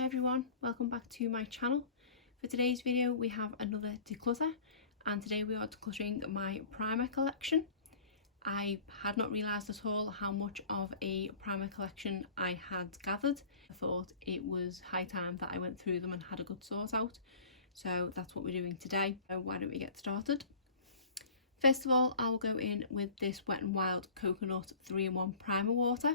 Hi everyone, welcome back to my channel. For today's video we have another declutter, and today we are decluttering my primer collection. I had not realised at all how much of a primer collection I had gathered. I thought it was high time that I went through them and had a good sort out, so that's what we're doing today. So why don't we get started? First of all, I'll go in with this Wet n Wild Coconut 3-in-1 Primer Water.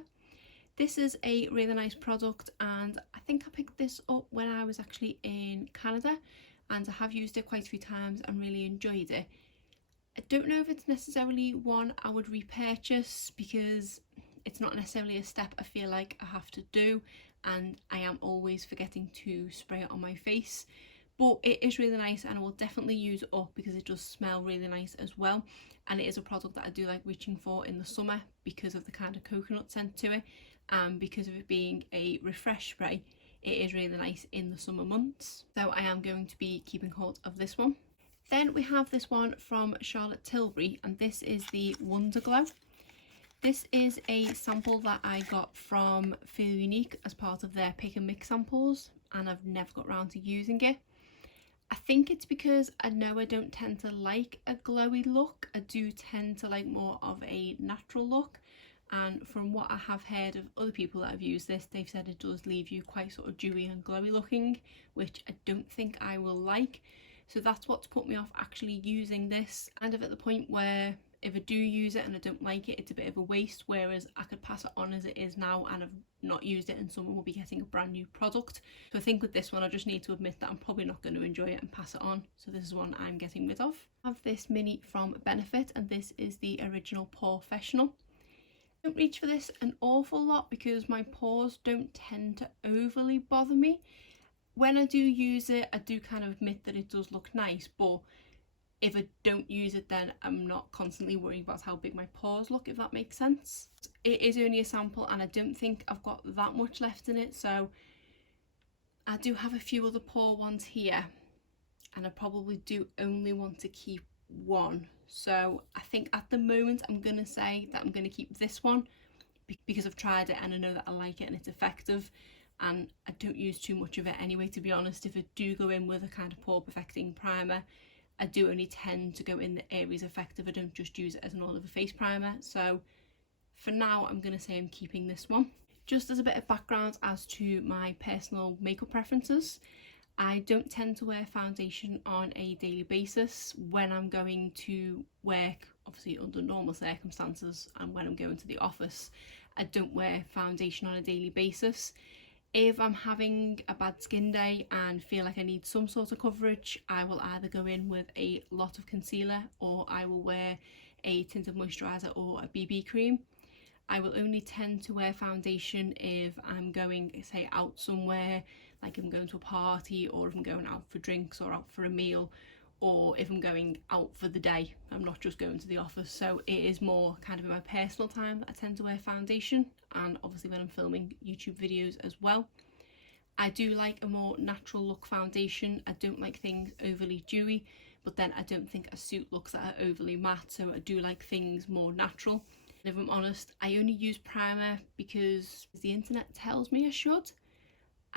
This is a really nice product, and I think I picked this up when I was actually in Canada, and I have used it quite a few times and really enjoyed it. I don't know if it's necessarily one I would repurchase because it's not necessarily a step I feel like I have to do, and I am always forgetting to spray it on my face. But it is really nice and I will definitely use it up because it does smell really nice as well, and it is a product that I do like reaching for in the summer because of the kind of coconut scent to it, and because of it being a refresh spray. It is really nice in the summer months, so I am going to be keeping hold of this one. Then we have this one from Charlotte Tilbury, and this is the Wonder Glow. This is a sample that I got from Hyrolaunic as part of their pick and mix samples, and I've never got around to using it. I think it's because I know I don't tend to like a glowy look. I do tend to like more of a natural look, and from what I have heard of other people that have used this, they've said it does leave you quite sort of dewy and glowy looking, which I don't think I will like. So that's what's put me off actually using this, kind of at the point where if I do use it and I don't like it, it's a bit of a waste, whereas I could pass it on as it is now and I've not used it and someone will be getting a brand new product. So I think with this one I just need to admit that I'm probably not going to enjoy it and pass it on, so this is one I'm getting rid of. I have this mini from Benefit, and this is the original Porefessional. I don't reach for this an awful lot because my pores don't tend to overly bother me. When I do use it, I do kind of admit that it does look nice, but if I don't use it, then I'm not constantly worrying about how big my pores look, if that makes sense. It is only a sample and I don't think I've got that much left in it, so I do have a few other pore ones here, and I probably do only want to keep one. So I think at the moment I'm going to say that I'm going to keep this one because I've tried it and I know that I like it and it's effective, and I don't use too much of it anyway, to be honest. If I do go in with a kind of pore perfecting primer, I do only tend to go in the areas effective. I don't just use it as an all over face primer. So for now I'm going to say I'm keeping this one. Just as a bit of background as to my personal makeup preferences, I don't tend to wear foundation on a daily basis. When I'm going to work, obviously under normal circumstances, and when I'm going to the office, I don't wear foundation on a daily basis. If I'm having a bad skin day and feel like I need some sort of coverage, I will either go in with a lot of concealer or I will wear a tinted moisturiser or a BB cream. I will only tend to wear foundation if I'm going, say, out somewhere, like if I'm going to a party, or if I'm going out for drinks or out for a meal, or if I'm going out for the day. I'm not just going to the office, so it is more kind of in my personal time that I tend to wear foundation, and obviously when I'm filming YouTube videos as well. I do like a more natural look foundation. I don't like things overly dewy, but then I don't think a suit looks that are overly matte, so I do like things more natural. And if I'm honest, I only use primer because the internet tells me I should.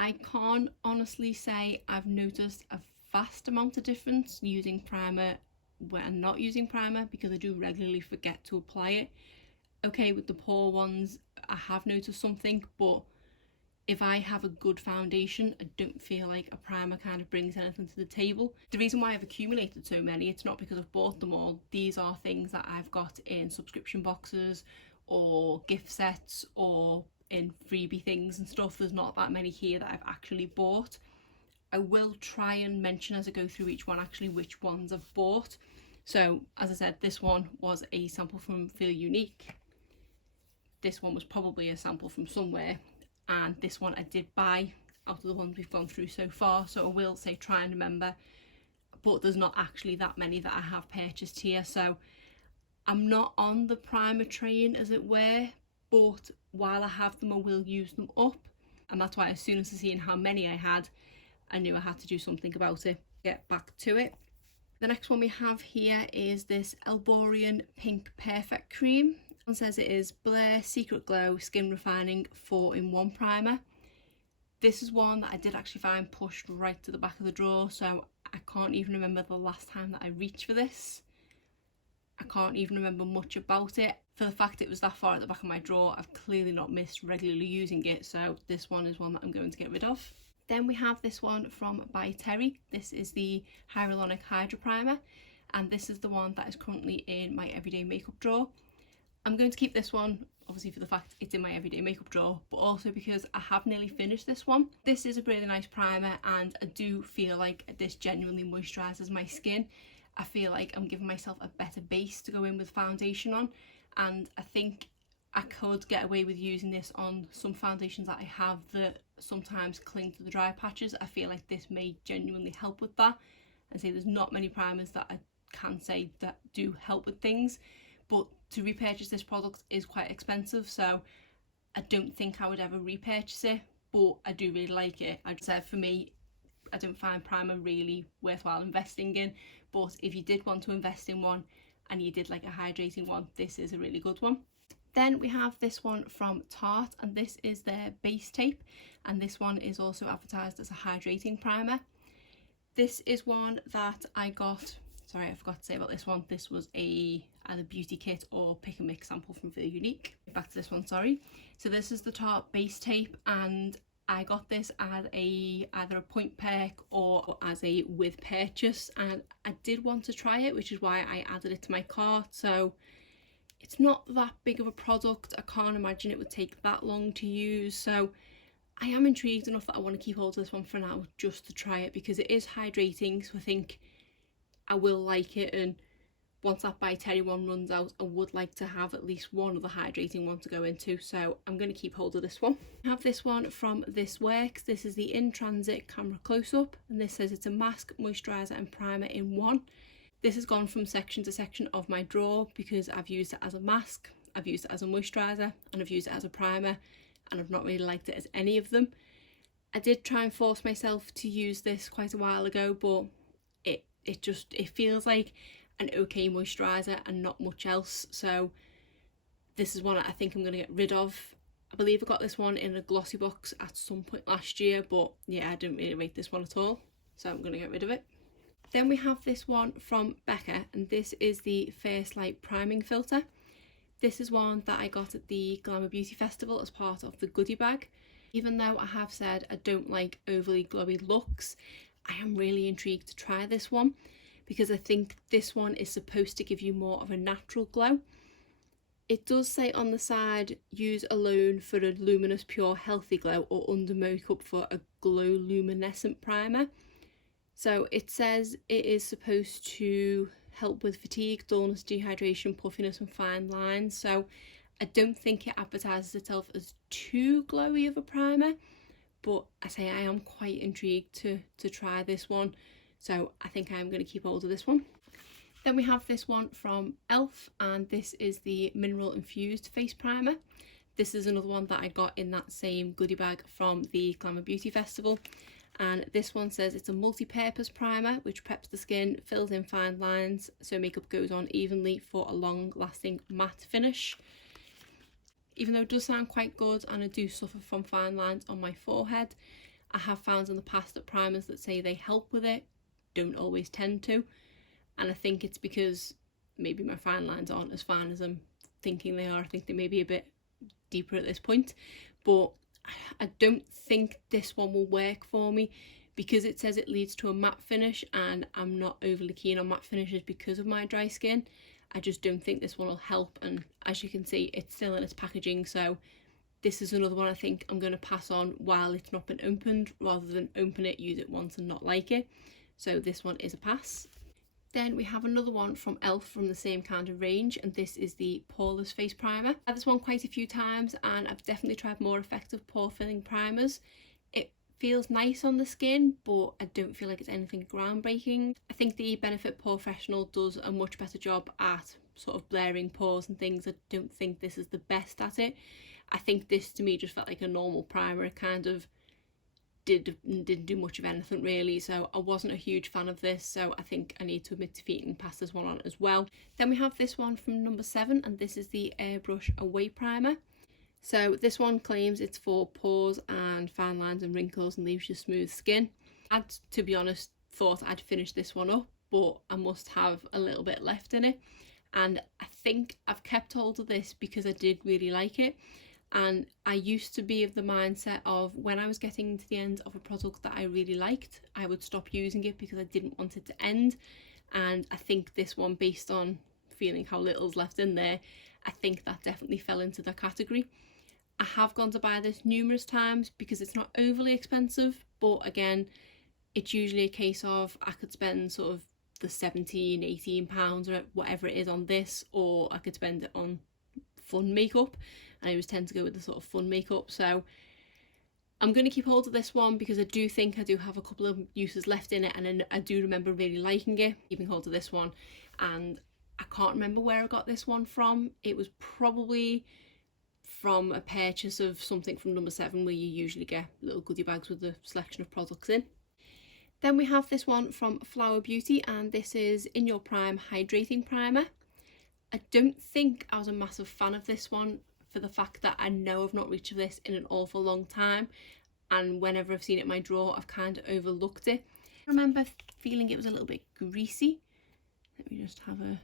I can't honestly say I've noticed a vast amount of difference using primer when not using primer, because I do regularly forget to apply it. Okay, with the pore ones I have noticed something, but if I have a good foundation, I don't feel like a primer kind of brings anything to the table. The reason why I've accumulated so many, it's not because I've bought them all. These are things that I've got in subscription boxes or gift sets or in freebie things and stuff. There's not that many here that I've actually bought. I will try and mention as I go through each one actually which ones I've bought. So as I said, this one was a sample from Hyrolaunic. This one was probably a sample from somewhere, and this one I did buy out of the ones we've gone through so far, so I will say try and remember, but there's not actually that many that I have purchased here, so I'm not on the primer train as it were, but while I have them I will use them up, and that's why as soon as I seen how many I had, I knew I had to do something about it. Get back to it. The next one we have here is this Elborian Pink Perfect Cream. It says it is Blair Secret Glow Skin Refining 4-in-1 Primer. This is one that I did actually find pushed right to the back of the drawer, so I can't even remember the last time that I reached for this. I can't even remember much about it. For the fact it was that far at the back of my drawer, I've clearly not missed regularly using it, so this one is one that I'm going to get rid of. Then we have this one from by Terry. This is the Hyrolaunic Hydra primer, and this is the one that is currently in my everyday makeup drawer. I'm going to keep this one, obviously for the fact it's in my everyday makeup drawer, but also because I have nearly finished this one. This is a really nice primer, and I do feel like this genuinely moisturises my skin. I feel like I'm giving myself a better base to go in with foundation on, and I think I could get away with using this on some foundations that I have that sometimes cling to the dry patches. I feel like this may genuinely help with that. I say there's not many primers that I can say that do help with things, but to repurchase this product is quite expensive, so I don't think I would ever repurchase it, but I do really like it. I'd say for me, I don't find primer really worthwhile investing in, but if you did want to invest in one and you did like a hydrating one, this is a really good one. Then we have this one from Tarte, and this is their base tape, and this one is also advertised as a hydrating primer. This is one that I got, sorry I forgot to say about this one, this was either beauty kit or pick and mix sample from Hyrolaunic. Back to this one, sorry. So this is the Tarte base tape, and I got this as either a point perk or as a with purchase, and I did want to try it, which is why I added it to my cart. So it's not that big of a product. I can't imagine it would take that long to use, so I am intrigued enough that I want to keep hold of this one for now just to try it, because it is hydrating, so I think I will like it, and once that by Terry one runs out, I would like to have at least one other hydrating one to go into, so I'm going to keep hold of this one. I have this one from This Works. This is the In Transit Camera Close-Up, and this says it's a mask, moisturiser and primer in one. This has gone from section to section of my drawer because I've used it as a mask, I've used it as a moisturiser, and I've used it as a primer, and I've not really liked it as any of them. I did try and force myself to use this quite a while ago, but it feels like an okay moisturiser and not much else, so this is one that I think I'm going to get rid of. I believe I got this one in a Glossybox at some point last year, but yeah, I didn't really rate this one at all, so I'm going to get rid of it. Then we have this one from Becca, and this is the First Light Priming Filter. This is one that I got at the Glamour Beauty Festival as part of the goodie bag. Even though I have said I don't like overly glowy looks, I am really intrigued to try this one, because I think this one is supposed to give you more of a natural glow. It does say on the side, use alone for a luminous pure healthy glow, or under makeup for a glow luminescent primer. So it says it is supposed to help with fatigue, dullness, dehydration, puffiness and fine lines. So I don't think it advertises itself as too glowy of a primer, but I say I am quite intrigued to try this one. So I think I'm going to keep hold of this one. Then we have this one from Elf, and this is the Mineral Infused Face Primer. This is another one that I got in that same goodie bag from the Glamour Beauty Festival. And this one says it's a multi-purpose primer which preps the skin, fills in fine lines so makeup goes on evenly for a long-lasting matte finish. Even though it does sound quite good and I do suffer from fine lines on my forehead, I have found in the past that primers that say they help with it don't always tend to, and I think it's because maybe my fine lines aren't as fine as I'm thinking they are. I think they may be a bit deeper at this point, but I don't think this one will work for me because it says it leads to a matte finish, and I'm not overly keen on matte finishes because of my dry skin. I just don't think this one will help, and as you can see it's still in its packaging, so this is another one I think I'm going to pass on while it's not been opened, rather than open it, use it once and not like it. So this one is a pass. Then we have another one from Elf from the same kind of range, and this is the Poreless Face Primer. I've had this one quite a few times and I've definitely tried more effective pore filling primers. It feels nice on the skin, but I don't feel like it's anything groundbreaking. I think the Benefit Porefessional does a much better job at sort of blurring pores and things. I don't think this is the best at it. I think this to me just felt like a normal primer. It kind of didn't do much of anything really, so I wasn't a huge fan of this, so I think I need to admit defeat and pass this one on as well. Then we have this one from number 7, and this is the Airbrush Away Primer. So this one claims it's for pores and fine lines and wrinkles and leaves you smooth skin. I'd, to be honest, thought I'd finish this one up, but I must have a little bit left in it. And I think I've kept hold of this because I did really like it. And I used to be of the mindset of when I was getting to the end of a product that I really liked, I would stop using it because I didn't want it to end. And I think this one, based on feeling how little's left in there, I think that definitely fell into the category. I have gone to buy this numerous times because it's not overly expensive, but again, it's usually a case of I could spend sort of the £17-18 or whatever it is on this, or I could spend it on fun makeup. I always tend to go with the sort of fun makeup, so I'm going to keep hold of this one because I do think I do have a couple of uses left in it, and I do remember really liking it. Keeping hold of this one, and I can't remember where I got this one from. It was probably from a purchase of something from number 7, where you usually get little goodie bags with a selection of products in. Then we have this one from Flower Beauty, and this is In Your Prime Hydrating Primer. I don't think I was a massive fan of this one for the fact that I know I've not reached for this in an awful long time, and whenever I've seen it in my drawer I've kind of overlooked it. I remember feeling it was a little bit greasy. Let me just have a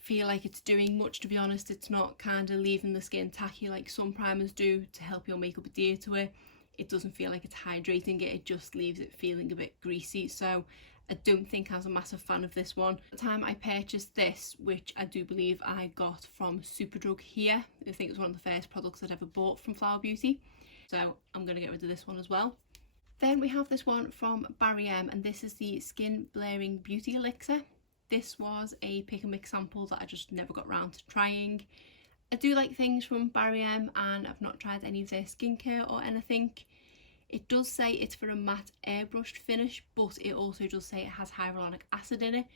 feel like it's doing much, to be honest. It's not kind of leaving the skin tacky like some primers do to help your makeup adhere to it. It doesn't feel like it's hydrating it, it just leaves it feeling a bit greasy. So I don't think I was a massive fan of this one. At the time I purchased this, which I do believe I got from Superdrug here. I think it was one of the first products I'd ever bought from Flower Beauty. So I'm going to get rid of this one as well. Then we have this one from Barry M, and this is the Skin Blurring Beauty Elixir. This was a pick and mix sample that I just never got around to trying. I do like things from Barry M, and I've not tried any of their skincare or anything. It does say it's for a matte airbrushed finish, but it also does say it has hyaluronic acid in it.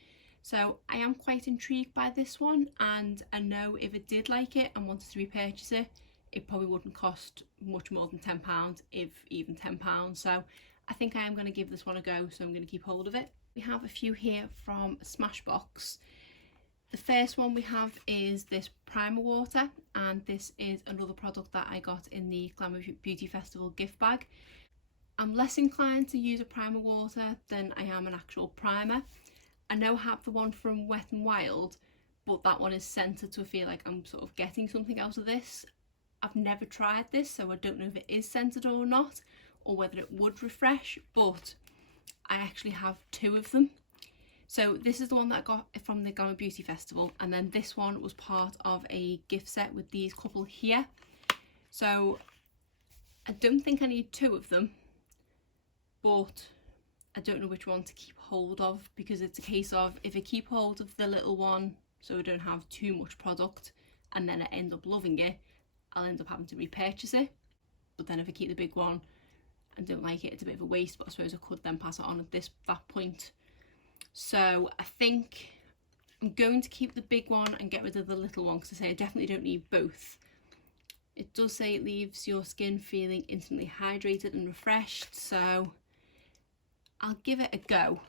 So I am quite intrigued by this one, and I know if I did like it and wanted to repurchase it, it probably wouldn't cost much more than £10, if even £10. So I think I am going to give this one a go, so I'm going to keep hold of it. We have a few here from Smashbox. The first one we have is this primer water, and this is another product that I got in the Glamour Beauty Festival gift bag. I'm less inclined to use a primer water than I am an actual primer. I know I have the one from Wet n Wild, but that one is scented, so I feel like I'm sort of getting something out of this. I've never tried this, so I don't know if it is scented or not, or whether it would refresh, but I actually have 2 of them. So this is the one that I got from the Glamour Beauty Festival, and then this one was part of a gift set with these couple here. So I don't think I need 2 of them, but I don't know which one to keep hold of, because it's a case of if I keep hold of the little one so I don't have too much product and then I end up loving it, I'll end up having to repurchase it. But then if I keep the big one and don't like it, it's a bit of a waste, but I suppose I could then pass it on at that point. So I think I'm going to keep the big one and get rid of the little one, because I say I definitely don't need both. It does say it leaves your skin feeling instantly hydrated and refreshed, so I'll give it a go.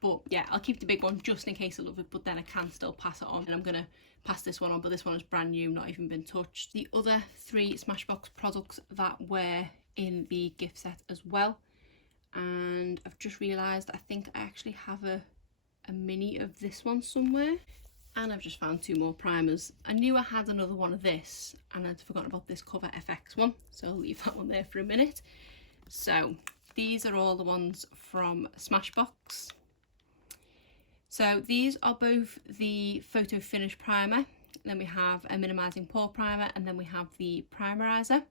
But yeah, I'll keep the big one just in case I love it, but then I can still pass it on. And I'm going to pass this one on, but this one is brand new, not even been touched. The other 3 Smashbox products that were in the gift set as well. And I've just realised I think I actually have a mini of this one somewhere. And I've just found 2 more primers. I knew I had another one of this, and I'd forgotten about this Cover FX one, so I'll leave that one there for a minute. So these are all the ones from Smashbox. So these are both the Photo Finish Primer, then we have a Minimising Pore Primer, and then we have the Primerizer.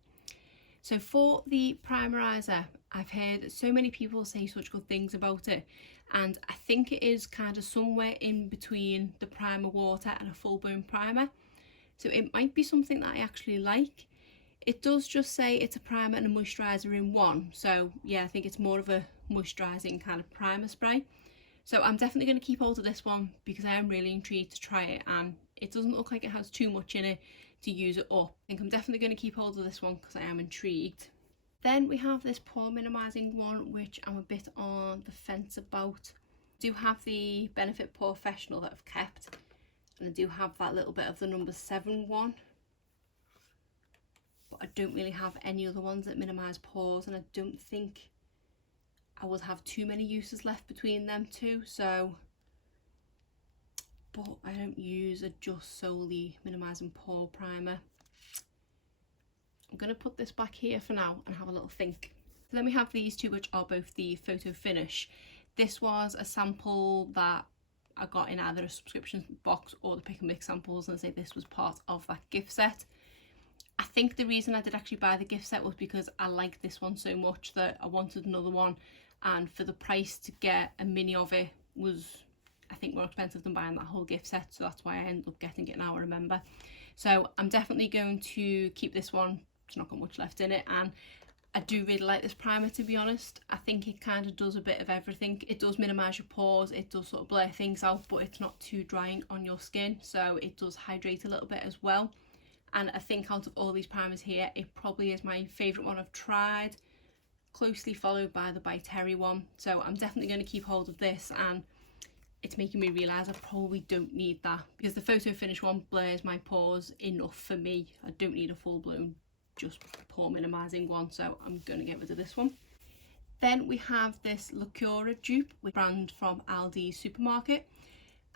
So for the Primerizer, I've heard so many people say such good things about it, and I think it is kind of somewhere in between the primer water and a full-blown primer. So it might be something that I actually like. It does just say it's a primer and a moisturiser in one, so yeah, I think it's more of a moisturising kind of primer spray. So I'm definitely going to keep hold of this one because I am really intrigued to try it, and it doesn't look like it has too much in it to use it up. I think I'm definitely going to keep hold of this one because I am intrigued. Then we have this pore minimising one, which I'm a bit on the fence about. I do have the Benefit Porefessional that I've kept, and I do have that little bit of the number 7 one, but I don't really have any other ones that minimise pores, and I don't think I will have too many uses left between them two. So, but I don't use a just solely minimising pore primer. I'm going to put this back here for now and have a little think. So then we have these two, which are both the Photo Finish. This was a sample that I got in either a subscription box or the pick and mix samples, and I say this was part of that gift set. I think the reason I did actually buy the gift set was because I liked this one so much that I wanted another one, and for the price to get a mini of it was, I think, more expensive than buying that whole gift set, so that's why I ended up getting it now, I remember. So I'm definitely going to keep this one. It's not got much left in it, and I do really like this primer, to be honest. I think it kind of does a bit of everything. It does minimise your pores, it does sort of blur things out, but it's not too drying on your skin, so it does hydrate a little bit as well. And I think out of all these primers here, it probably is my favourite one I've tried, closely followed by the By Terry one. So I'm definitely going to keep hold of this, and it's making me realise I probably don't need that, because the Photo Finish one blurs my pores enough for me. I don't need a full-blown just pore minimising one, so I'm going to get rid of this one. Then we have this Lacura dupe, with brand from Aldi's supermarket,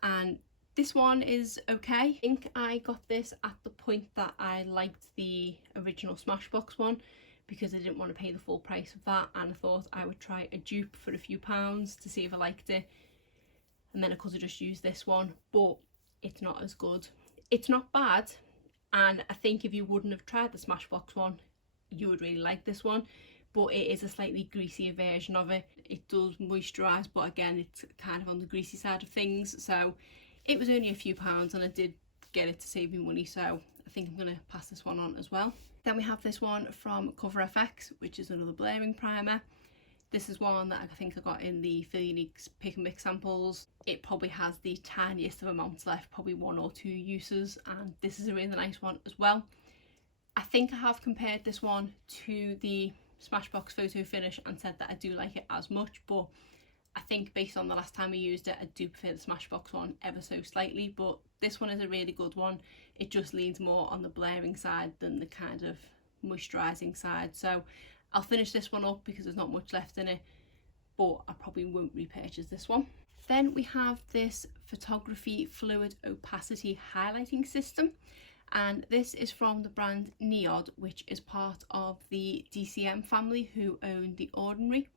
and this one is okay. I think I got this at the point that I liked the original Smashbox one, because I didn't want to pay the full price of that, and I thought I would try a dupe for a few pounds to see if I liked it, and then I could have just used this one, but it's not as good. It's not bad, and I think if you wouldn't have tried the Smashbox one, you would really like this one, but it is a slightly greasier version of it. It does moisturise, but again, it's kind of on the greasy side of things, so it was only a few pounds and I did get it to save me money, so I think I'm going to pass this one on as well. Then we have this one from Cover FX, which is another blurring primer. This is one that I think I got in the Hyrolaunic pick and mix samples. It probably has the tiniest of amounts left, probably 1 or 2 uses, and this is a really nice one as well. I think I have compared this one to the Smashbox Photo Finish and said that I do like it as much, but I think based on the last time I used it, I do prefer the Smashbox one ever so slightly, but this one is a really good one. It just leans more on the blurring side than the kind of moisturising side, so I'll finish this one up because there's not much left in it, but I probably won't repurchase this one. Then we have this Photography Fluid Opacity Highlighting System, and this is from the brand NIOD, which is part of the DCM family, who own The Ordinary.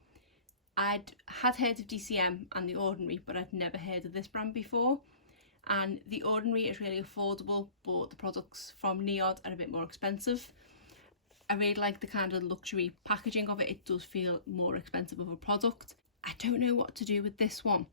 Had heard of DCM and The Ordinary, but I'd never heard of this brand before, and The Ordinary is really affordable, but the products from NIOD are a bit more expensive. I really like the kind of luxury packaging of it. It does feel more expensive of a product. I don't know what to do with this one.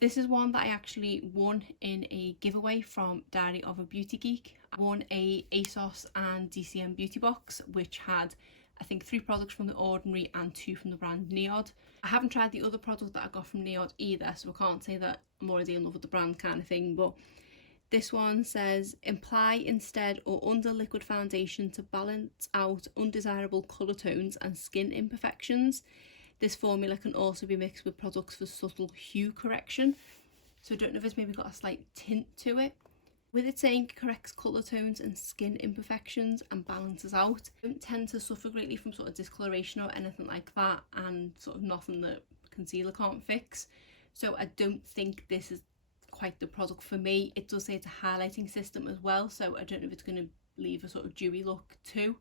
This is one that I actually won in a giveaway from Diary of a Beauty Geek. I won a ASOS and DCM beauty box, which had I think 3 products from The Ordinary and 2 from the brand NIOD. I haven't tried the other product that I got from NIOD either, so I can't say that I'm already in love with the brand kind of thing, but this one says, apply instead or under liquid foundation to balance out undesirable colour tones and skin imperfections. This formula can also be mixed with products for subtle hue correction. So I don't know if it's maybe got a slight tint to it. With it saying corrects colour tones and skin imperfections and balances out. I don't tend to suffer greatly from sort of discoloration or anything like that, and sort of nothing that concealer can't fix. So I don't think this is quite the product for me. It does say it's a highlighting system as well, so I don't know if it's going to leave a sort of dewy look too.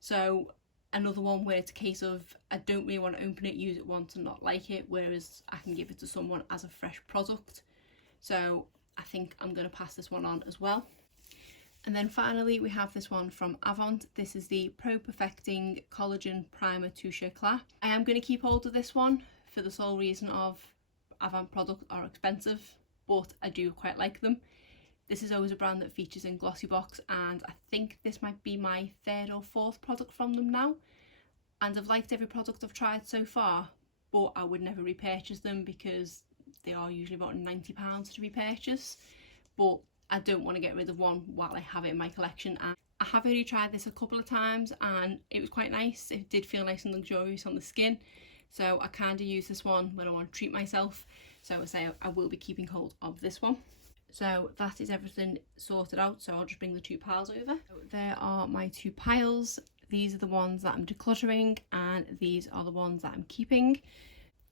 So another one where it's a case of I don't really want to open it, use it once and not like it, whereas I can give it to someone as a fresh product. So I think I'm going to pass this one on as well. And then finally we have this one from Avant. This is the Pro Perfecting Collagen Primer Touche Eclat. I am going to keep hold of this one for the sole reason of Avant products are expensive, but I do quite like them. This is always a brand that features in Glossybox, and I think this might be my 3rd or 4th product from them now. And I've liked every product I've tried so far, but I would never repurchase them because they are usually about £90 to repurchase. But I don't want to get rid of one while I have it in my collection. And I have only tried this a couple of times and it was quite nice. It did feel nice and luxurious on the skin. So I kind of use this one when I want to treat myself. So I say I will be keeping hold of this one. So that is everything sorted out, so I'll just bring the two piles over. So there are my two piles. These are the ones that I'm decluttering and these are the ones that I'm keeping.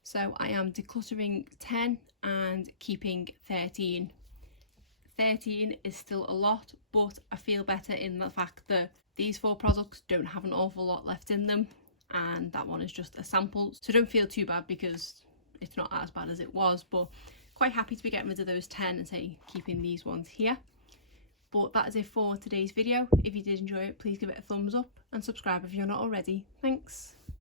So I am decluttering 10 and keeping 13. 13 is still a lot, but I feel better in the fact that these 4 products don't have an awful lot left in them, and that one is just a sample, so don't feel too bad because it's not as bad as it was, but quite happy to be getting rid of those 10 and say keeping these ones here. But that is it for today's video. If you did enjoy it, please give it a thumbs up and subscribe if you're not already. Thanks.